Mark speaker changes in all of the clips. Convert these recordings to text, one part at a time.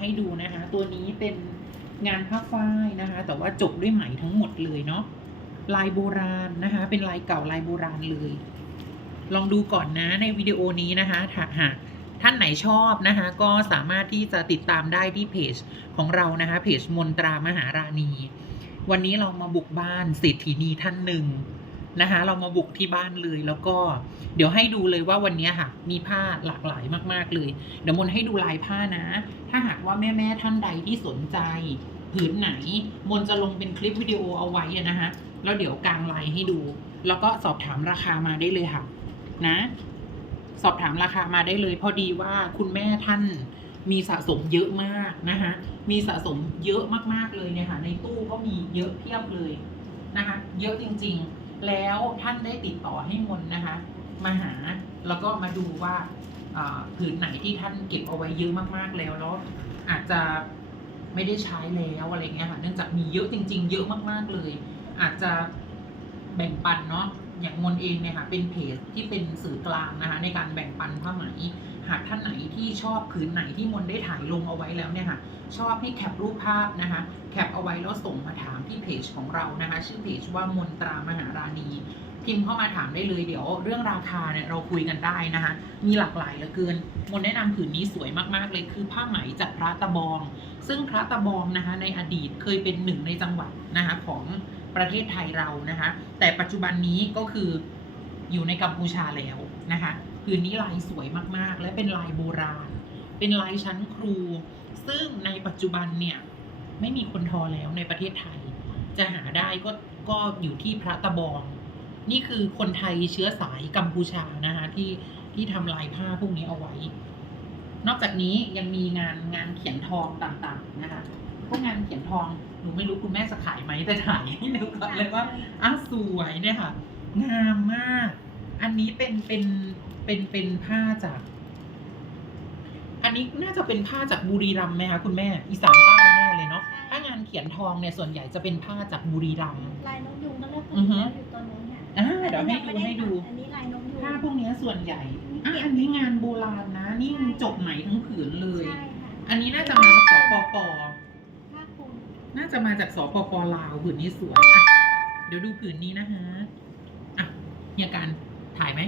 Speaker 1: ให้ดูนะคะ ตัวนี้เป็นงานผ้าฝ้ายนะคะ แต่ว่าจบด้วยไหมทั้งหมดเลยเนาะลายโบราณนะคะ เป็นลายเก่าลายโบราณเลย ลองดูก่อนนะในวิดีโอนี้นะคะถ้าหากท่านไหนชอบนะคะ ก็สามารถที่จะติดตามได้ที่เพจของเรานะคะ เพจมนตรามหาราณี วันนี้เรามาบุกบ้านเศรษฐีนีท่านหนึ่ง นะคะเรามาบุกที่บ้านเลยแล้วก็เดี๋ยวให้ดูเลยว่าวันนี้ค่ะ มีผ้าหลากหลายมาก ๆเลย เดี๋ยวมนให้ดูลายผ้านะ ถ้าหากว่าแม่ๆท่านใดที่สนใจผืนไหน มนจะลงเป็นคลิปวิดีโอเอาไว้นะคะแล้วเดี๋ยวกลางไลน์ให้ดู แล้วก็สอบถามราคามาได้เลยค่ะ นะ สอบถามราคามาได้เลย พอดีว่าคุณแม่ท่านมีสะสมเยอะมากนะคะมีสะสมเยอะมากๆเลยเนี่ยค่ะ ในตู้ก็มีเยอะเพียบเลยนะคะ เยอะจริง ๆ แล้วท่านได้ติดต่อให้มนนะคะ มาหาแล้วก็มาดูว่าอ่าผืนไหนที่ท่านเก็บเอาไว้เยอะมากๆแล้วแล้วอาจจะไม่ได้ใช้แล้วอะไรเงี้ยค่ะเนื่องจากมีเยอะจริง ๆ เยอะมากๆเลย อาจจะแบ่งปันเนาะอย่างมนเองเนี่ยค่ะเป็นเพจที่เป็นสื่อกลางนะคะในการแบ่งปันผ้าไหม หากท่านไหนที่ชอบผืนไหนที่มนได้ถ่ายลงเอาไว้แล้วเนี่ยค่ะชอบให้แคปรูปภาพนะคะแคปเอาไว้แล้วส่งมาถามที่เพจของเรานะคะ ชื่อเพจว่ามนตรามหาราณีพิมพ์เข้ามาถามได้เลยเดี๋ยวเรื่องราคาเนี่ยเราคุยกันได้นะคะ มีหลากหลายเหลือเกิน มนแนะนำผืนนี้สวยมากๆเลยคือผ้าไหมจากพระตะบอง ซึ่งพระตะบองนะคะ ในอดีตเคยเป็นหนึ่งในจังหวัดนะคะของประเทศไทยเรานะคะ แต่ปัจจุบันนี้ก็คืออยู่ในกัมพูชาแล้วนะคะ ผืนนี้ลายสวยมากๆ และเป็นลายโบราณ เป็นลายชั้นครู ซึ่งในปัจจุบันเนี่ยไม่มีคนทอแล้วในประเทศไทย จะหาได้ก็ก็อยู่ที่พระตะบอง นี่คือคนไทยเชื้อสายกัมพูชานะคะที่ที่ทำลายผ้าพวกนี้เอาไว้ นอกจากนี้ยังมีงานงานเขียนทองต่างๆนะคะพวกงานเขียนทองหนูไม่รู้คุณแม่จะขายไหมแต่ถ่ายให้ดูก่อนเลยว่าอ้าสวยเนี่ยค่ะ งามมาก อันนี้เป็นเป็น เป็นเป็นผ้าจาก อันนี้น่าจะเป็นผ้าจากบุรีรัมย์ไหมคะคุณแม่ อีสานใต้แน่เลยเนาะถ้างานเขียนทองเนี่ยส่วนใหญ่จะเป็นผ้าจากบุรีรัมย์
Speaker 2: ลายนกยุงก็เลือก
Speaker 1: อือฮึ
Speaker 2: แล้วอยู่ตัวนู้นเนี่ย
Speaker 1: อ่าเดี๋ยวให้ดูให้ดู
Speaker 2: อันนี้ลายนกยุง
Speaker 1: ผ้าพวกเนี้ยส่วนใหญ่อะอันนี้งานโบราณนะ นี่จบไหมทั้งผืนเลย
Speaker 2: ใช่ค่ะ
Speaker 1: อันนี้น่าจะมาจากสปป
Speaker 2: ผ้าคลุม
Speaker 1: น่าจะมาจากสปปลาวผืนนี้สวยอะเดี๋ยวดูผืนนี้นะคะอะเฮียการถ่ายไหม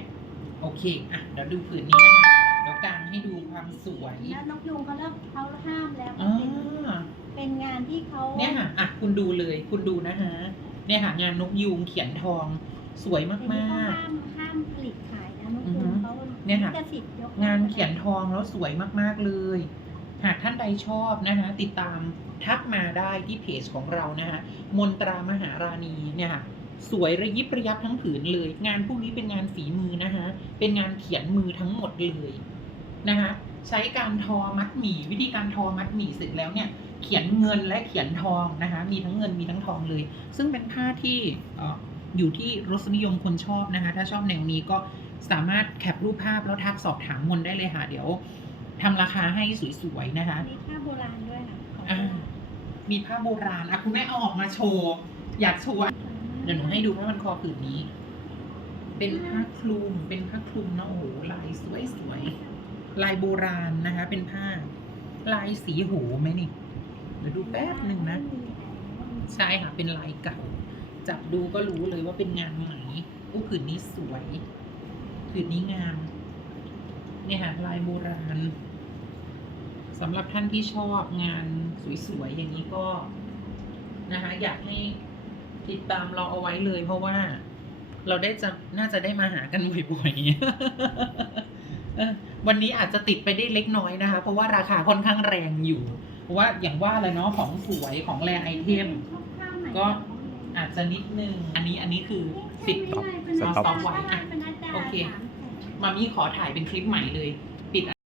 Speaker 1: โอเค อะ เดี๋ยวดูผืนนี้นะคะ เดี๋ยวกางให้ดูความสวย
Speaker 2: แล้วนกยุงเขาเลิกเขาห้ามแล้ว
Speaker 1: อ่
Speaker 2: เป็นา เป็นงานที่เขา
Speaker 1: เนี่ยค่ะ อะ คุณดูเลย คุณดูนะคะเนี่ยค่ะ งานนกยูงเขียนทอง สวย
Speaker 2: เป็นที่
Speaker 1: มา
Speaker 2: เขา
Speaker 1: ก
Speaker 2: ห้ามห้ามผลิตขายนะนก
Speaker 1: อือ
Speaker 2: ยุ
Speaker 1: ฮึ
Speaker 2: งเขา
Speaker 1: เนี่ยค่ะ
Speaker 2: ลิขสิทธิ์ยก
Speaker 1: ๆ งานเขียนทองแล้วสวยมากๆเลย หากท่านใดชอบนะคะ ติดตามทักมาได้ที่เพจของเรานะคะ มนตรามหาราณีเนี่ยค่ะ สวยระยิบระยับทั้งผืนเลย งานพวกนี้เป็นงานฝีมือนะคะเป็นงานเขียนมือทั้งหมดเลยนะคะใช้การทอมัดหมี่วิธีการทอมัดหมี่เสร็จแล้วเนี่ย เขียนเงินและเขียนทองนะคะ มีทั้งเงินมีทั้งทองเลย ซึ่งเป็นผ้าที่เอ่ออยู่ที่รสนิยมคนชอบนะคะ ถ้าชอบแนวนี้ก็สามารถแคปรูปภาพแล้วทักสอบถามมนได้เลยค่ะ เดี๋ยวทำราคาให้สวยๆนะคะ
Speaker 2: อันนี้ผ้าโบราณด้วยค่ะของ
Speaker 1: อ่ามีผ้าโบราณอะคุณแม่เอาออกมาโชว์ อยากโชว์อะ เดี๋ยวหนูให้ดูผ้าพันคอผืนนี้ เป็นผ้าคลุม เป็นผ้าคลุมนะโอ้โหลายสวยๆลายโบราณนะคะ เป็นผ้า ลายสีหูไหมนี่ เดี๋ยวดูแป๊บหนึ่งนะ ใช่ค่ะ เป็นลายเก่า จับดูก็รู้เลยว่าเป็นงานไหมอู้ผืนนี้สวยผืนนี้งาม เนี่ยค่ะ ลายโบราณสำหรับท่านที่ชอบงานสวยๆอย่างนี้ก็นะคะอยากให้ ติดตามเราเอาไว้เลย เพราะว่าเราได้จะน่าจะได้มาหากันบ่อยๆเออวันนี้อาจจะติดไปได้เล็กน้อยนะคะ เพราะว่าราคาค่อนข้างแรงอยู่เพราะว่าอย่างว่าเลยเนาะของสวยของแรไอเทม ก็อาจจะนิดนึง อันนี้อันนี้คือปิด
Speaker 2: สต็อป
Speaker 1: ไว้อะโอเค มามี่ขอถ่ายเป็นคลิปใหม่เลย